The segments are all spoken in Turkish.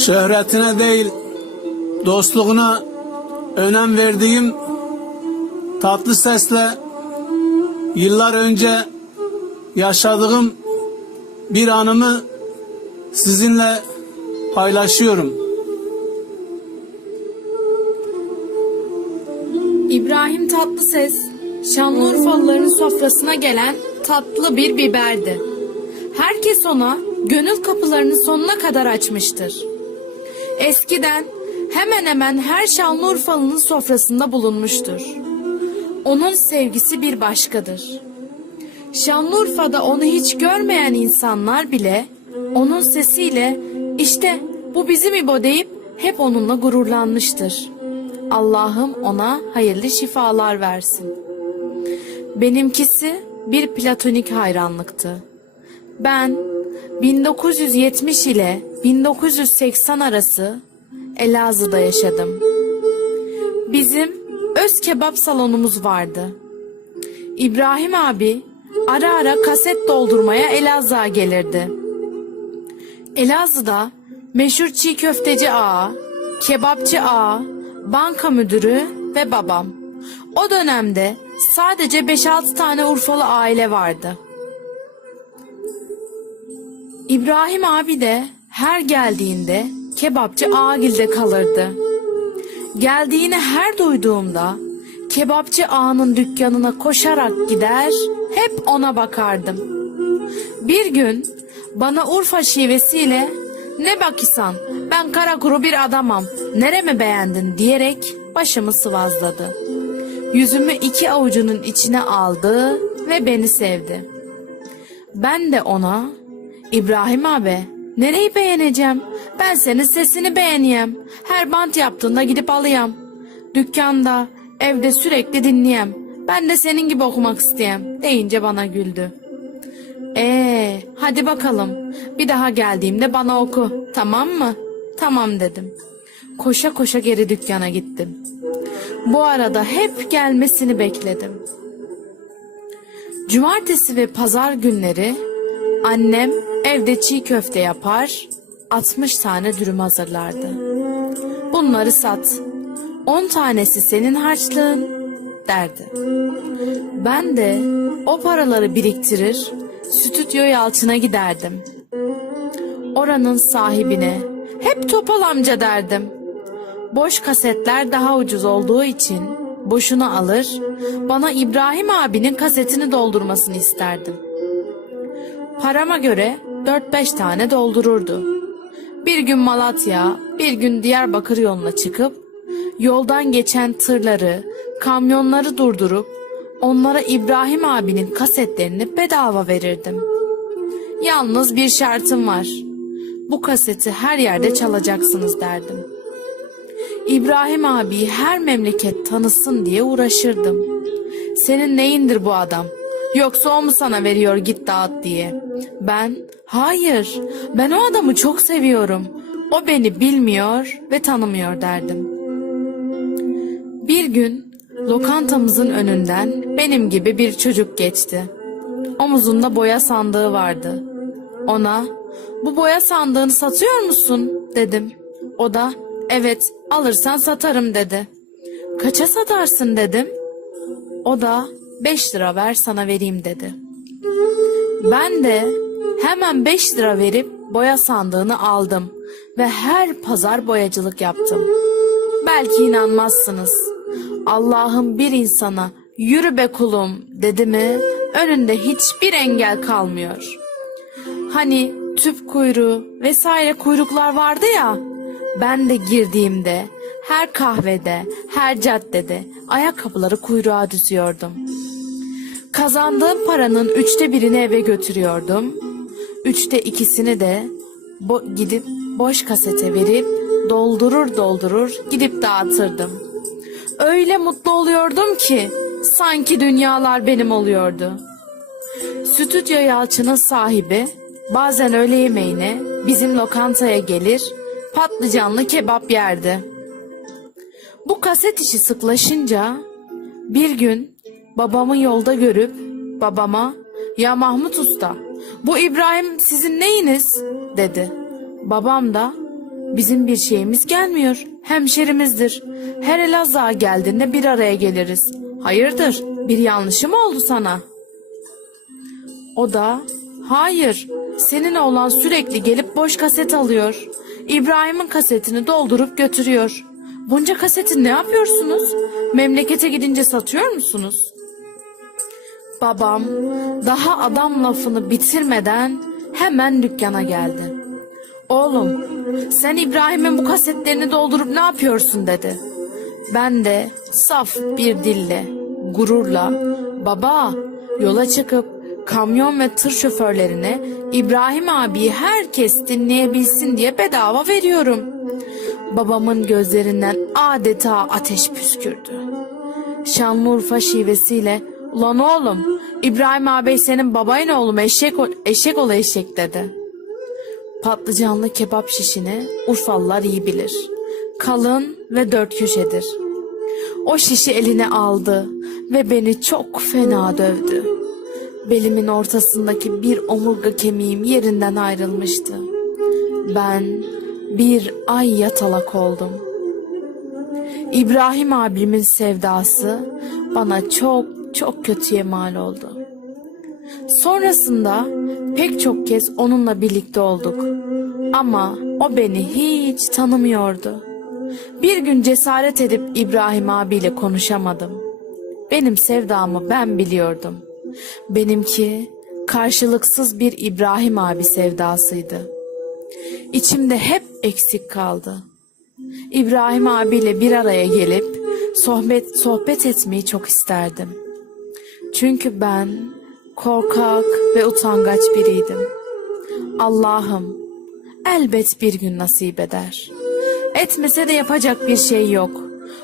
şöhretine değil dostluğuna önem verdiğim tatlı sesle yıllar önce yaşadığım bir anımı sizinle paylaşıyorum. İbrahim Tatlıses, Şanlıurfalıların sofrasına gelen tatlı bir biberdi. Herkes ona gönül kapılarını sonuna kadar açmıştır. Eskiden hemen hemen her Şanlıurfalı'nın sofrasında bulunmuştur. Onun sevgisi bir başkadır. Şanlıurfa'da onu hiç görmeyen insanlar bile onun sesiyle işte bu bizim İbo deyip hep onunla gururlanmıştır. Allah'ım ona hayırlı şifalar versin. Benimkisi bir platonik hayranlıktı. Ben 1970 ile 1980 arası Elazığ'da yaşadım. Bizim öz kebap salonumuz vardı. İbrahim abi ara ara kaset doldurmaya Elazığ'a gelirdi. Elazığ'da meşhur çiğ köfteci ağa, kebapçı ağa, banka müdürü ve babam. O dönemde sadece 5-6 tane Urfalı aile vardı. İbrahim abi de her geldiğinde kebapçı Ağagil'de kalırdı. Geldiğini her duyduğumda kebapçı ağanın dükkanına koşarak gider, hep ona bakardım. Bir gün bana Urfa şivesiyle ne bakisan ben kara kuru bir adamam neremi beğendin diyerek başımı sıvazladı. Yüzümü iki avucunun içine aldı ve beni sevdi. Ben de ona İbrahim abi nereyi beğeneceğim? Ben senin sesini beğeniyem. Her bant yaptığında gidip alayım. Dükkanda, evde sürekli dinleyem. Ben de senin gibi okumak isteyem deyince bana güldü. Ee, hadi bakalım. Bir daha geldiğimde bana oku. Tamam mı? Tamam dedim. Koşa koşa geri dükkana gittim. Bu arada hep gelmesini bekledim. Cumartesi ve pazar günleri annem evde çiğ köfte yapar, 60 tane dürüm hazırlardı. Bunları sat. 10 tanesi senin harçlığın derdi. Ben de o paraları biriktirir, stüdyo Yalçın'a giderdim. Oranın sahibine hep topal amca derdim. Boş kasetler daha ucuz olduğu için boşuna alır, bana İbrahim abinin kasetini doldurmasını isterdim. Parama göre 4-5 tane doldururdu. Bir gün Malatya, bir gün Diyarbakır yoluna çıkıp yoldan geçen tırları, kamyonları durdurup onlara İbrahim abinin kasetlerini bedava verirdim. Yalnız bir şartım var. Bu kaseti her yerde çalacaksınız derdim. İbrahim abi her memleket tanısın diye uğraşırdım. Senin neyindir bu adam? Yoksa o mu sana veriyor git dağıt diye. Ben, hayır ben o adamı çok seviyorum. O beni bilmiyor ve tanımıyor derdim. Bir gün lokantamızın önünden benim gibi bir çocuk geçti. Omuzunda boya sandığı vardı. Ona bu boya sandığını satıyor musun dedim. O da evet alırsan satarım dedi. Kaça satarsın dedim. O da 5 lira ver sana vereyim dedi. Ben de hemen 5 lira verip boya sandığını aldım ve her pazar boyacılık yaptım. Belki inanmazsınız. Allah'ım bir insana yürü be kulum dedi mi önünde hiçbir engel kalmıyor. Hani tüp kuyruğu vesaire kuyruklar vardı ya ben de girdiğimde her kahvede, her caddede ayakkabıları kuyruğa düzüyordum. Kazandığım paranın üçte birini eve götürüyordum. Üçte ikisini de bo- gidip boş kasete verip doldurur doldurur gidip dağıtırdım. Öyle mutlu oluyordum ki sanki dünyalar benim oluyordu. Stüdyo Yalçın'ın sahibi bazen öğle yemeğine bizim lokantaya gelir patlıcanlı kebap yerdi. Bu kaset işi sıklaşınca bir gün babamı yolda görüp babama ya Mahmut Usta bu İbrahim sizin neyiniz dedi. Babam da Bizim bir şeyimiz gelmiyor. Hemşerimizdir. Her Elazığ'a geldiğinde bir araya geliriz. Hayırdır? Bir yanlışım oldu sana? O da hayır senin oğlan sürekli gelip boş kaset alıyor. İbrahim'in kasetini doldurup götürüyor. Bunca kaseti ne yapıyorsunuz? Memlekete gidince satıyor musunuz? Babam daha adam lafını bitirmeden hemen dükkana geldi. Oğlum sen İbrahim'in bu kasetlerini doldurup ne yapıyorsun dedi. Ben de saf bir dille, gururla baba yola çıkıp kamyon ve tır şoförlerine İbrahim abiyi herkes dinleyebilsin diye bedava veriyorum. Babamın gözlerinden adeta ateş püskürdü. Şanlıurfa şivesiyle ulan oğlum İbrahim abi senin babayın oğlum eşek, ol- eşek ol eşek dedi. Patlıcanlı kebap şişini Urfalılar iyi bilir. Kalın ve dört köşedir. O şişi eline aldı ve beni çok fena dövdü. Belimin ortasındaki bir omurga kemiğim yerinden ayrılmıştı. Ben bir ay yatalak oldum. İbrahim abimin sevdası bana çok çok kötüye mal oldu. Sonrasında pek çok kez onunla birlikte olduk. Ama o beni hiç tanımıyordu. Bir gün cesaret edip İbrahim abiyle konuşamadım. Benim sevdamı ben biliyordum. Benimki karşılıksız bir İbrahim abi sevdasıydı. İçimde hep eksik kaldı. İbrahim abiyle bir araya gelip sohbet sohbet etmeyi çok isterdim. Çünkü ben korkak ve utangaç biriydim. Allah'ım elbet bir gün nasip eder. Etmese de yapacak bir şey yok.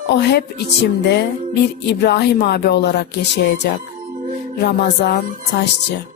O hep içimde bir İbrahim abi olarak yaşayacak. Ramazan Taşçı